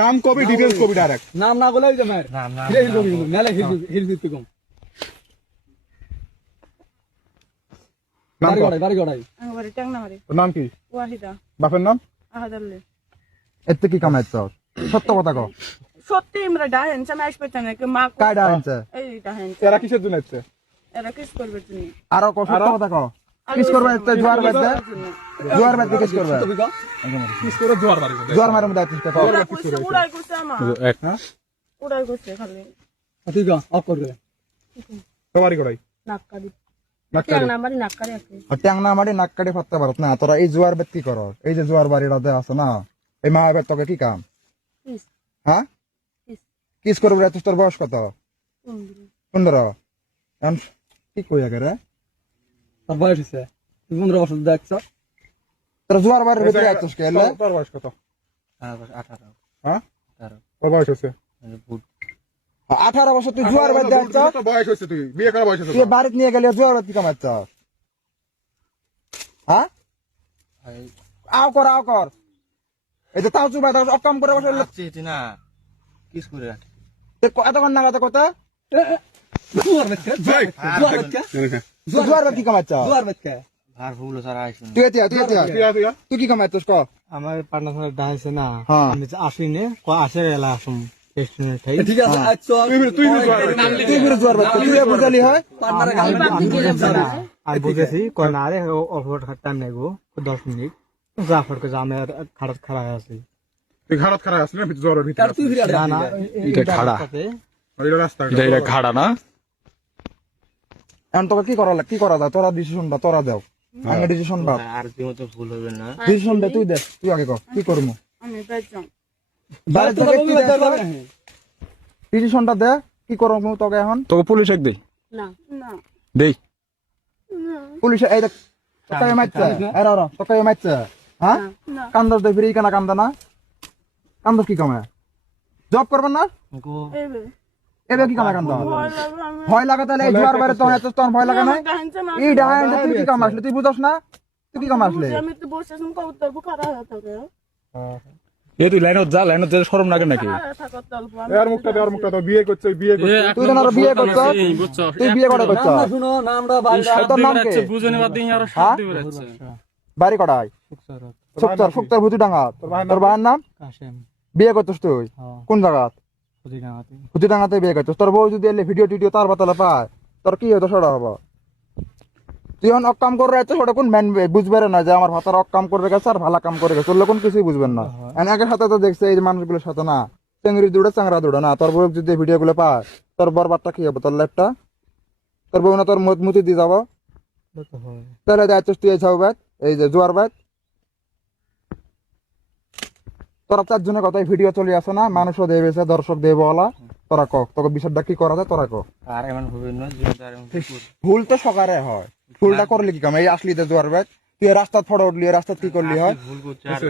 নাম কবি ডিটেইলস কবি ডাইরেক্ট নাম না বলেই যে মার নাম নাম হিল কবি নালে হিল দিতে কম নাম বাড়ি গড়াই আমার টাংনা মারি তোর নাম কি ওয়াহিদা বাপের নাম আহাদাল্লে এতে কি কামাইছ সত্য কথা কও সত্যি আমরা ডাহেন আমি আসবে না কে মা কাই ডাইনছে এই ডাহেন এরা কিসের জন্য এসছে এরা কিস করবে তুমি আরো কও সত্য কথা কও কিস করবে এতে জোয়ার বাজে কিস করবে তুমি কও কিস করে জোয়ার বাড়ি জোয়ার মারে মধ্যে আছিস কও উড়াই করছে আমার এক না উড়াই করছে খালি ঠিক আছে অফ করে দে তোমারই করাই নাক্কারি নাক্কারি টাংনা মারি নাক্কারি আছে ট্যাংনা মারি নাক কাটি ফাটতে পারত না তোরা এই জোয়ার বেত কি করো এই যে জোয়ার বাড়িটাতে আছে না এই মা বাবার তোকে কি কাম কিস হ্যাঁ কিস কিস করবে রে তোর বয়স কত উন্দ্রি 15 এখন কি কইয়া করে তার বয়স হইছে 15 বছর দেখছ তোরা জোয়ার বাড়ির ভিতরে আছিস কে এলে তোর বয়স কত 18 হ্যাঁ 18 তোর বয়স হচ্ছে 18 বছর তুই জোয়ার বাড়ি দেখছ তোর বয়স হচ্ছে তুই বিয়ে করা বয়স হচ্ছে তুই বাড়িতে নিয়ে গেলে জোয়ার বাড়ি কামাচ্ছ হ্যাঁ আও কর এই যে তাও চুবা তাও অকাম করে বসে চিঠি না কিস করে রাখ এতক্ষণ নাগাতে কথা জোয়ার বেচকে জোয়ার বেচকে জোয়ার বাড়ি কামাচ্ছ জোয়ার বেচকে ভার ভুল সারা আইছ তুই তুই কি কামাচ্ছিস ক আমার পার্টনার ডাইছে না হ্যাঁ। আমি আসিনি আসে এলা আসুম রেস্টুরেন্ট থাই ঠিক আছে আচ্ছা তুই জোয়ার তুই করে জোয়ার বাড়ি তুই বুঝালি হয় পার্টনারে আমি বুঝেছি কয় না রে অল্প টাইম লাগবো 10 মিনিট জাফর কে আমি খাড়া খাড়া আছি তুই ঘাড়ত খারাপ আসলি না জোয়ারের ভিতরে তার তুই ফিরে না না এটা খাড়া। ওই রাস্তা এটা খাড়া না এখন তোকে কি করা যায় তোরা ডিসিশন বা তোরা দাও আমি ডিসিশন বা আর কি মতো ভুল হবে না ডিসিশন দে তুই দে তুই আগে কর কি করবো আমি বেচলাম বাড়ি থেকে তুই ডিসিশনটা দে কি করবো তোকে এখন তোকে পুলিশ এক দেই না না দেই পুলিশ এই দেখ তোকে মারছে এরা তোকে মারছে হ্যাঁ না কান্দস দে ফিরি কেনা কান্দা না কান্দস কি কমে জব করবেন না গো এবে এবে কি কামে কান্দা ভয় লাগবে আমি ভয় লাগা তাহলে এই জোয়ার বাড়ি তোর ভয় লাগা নাই ডাহেন আমি এই ডাহাই তুই কি কাম আসলে তুই বুঝছ না তুই কি কাম আসলে আমি তো বসে শুন কবুতর বুখারা হয়ে থাকে এ তুই লাইনত যা শরম লাগে নাকি থাকার তল্প আর মুখটা তো বিয়ে করছে বিয়ে করছে তুই তো না বিয়ে করছ তুই বিয়ে করে করছ নাম শুনো নামটা বাড়ি তোর নাম কি হ্যাঁ? বাড়ি কটাই শুক্তার ভুতি ডাঙ্গা তোর ভাইয়ের নাম কাশেম বিয়ে করছিস তুই হ্যাঁ কোন জায়গা খুদিনাতে ভুতি ডাঙ্গাতে বিয়ে করছিস তোর বউ যদি এলে ভিডিও টিডিও তার বাতালে পায় তোর কি হতো সেটা হবো তুই এখন অকাম করে রাখছিস ওটা কোন ম্যান বুঝবে না যে আমার ভাতার অকাম করবে গেছে আর ভালো কাম করে গেছে ওগুলো কোন কিছুই বুঝবেন না একের সাথে তো দেখছে এই মানুষগুলোর সাথে না চেঙ্গুরি দৌড়ে চাংরা দৌড়ে না তোর বউ যদি ভিডিও গুলো পায় তোর বরবাদটা কি হবে তোর লাইফটা তোর বউ না তোর মুতি দিয়ে যাবো তো হয় তাহলে যাচ্ছিস তুই এই ছাউ ব্যাট এই যে জোয়ার ব্যাট তোরা 4 জনের কথাই ভিডিও চলে আসে না মানুষও দেবেছে দর্শক দেব বলা তোরা ক তোকে বিষয়টা কি করা যায় তোরা ক আর এমন হবে না যে আর এমন ভুল তো সকারে হয় ভুলটা করলে কি কাম এই আসলি তো জোয়ার ব্যাট তুই রাস্তা ফটো উঠলি রাস্তা কি করলি হয় ভুল করছে আর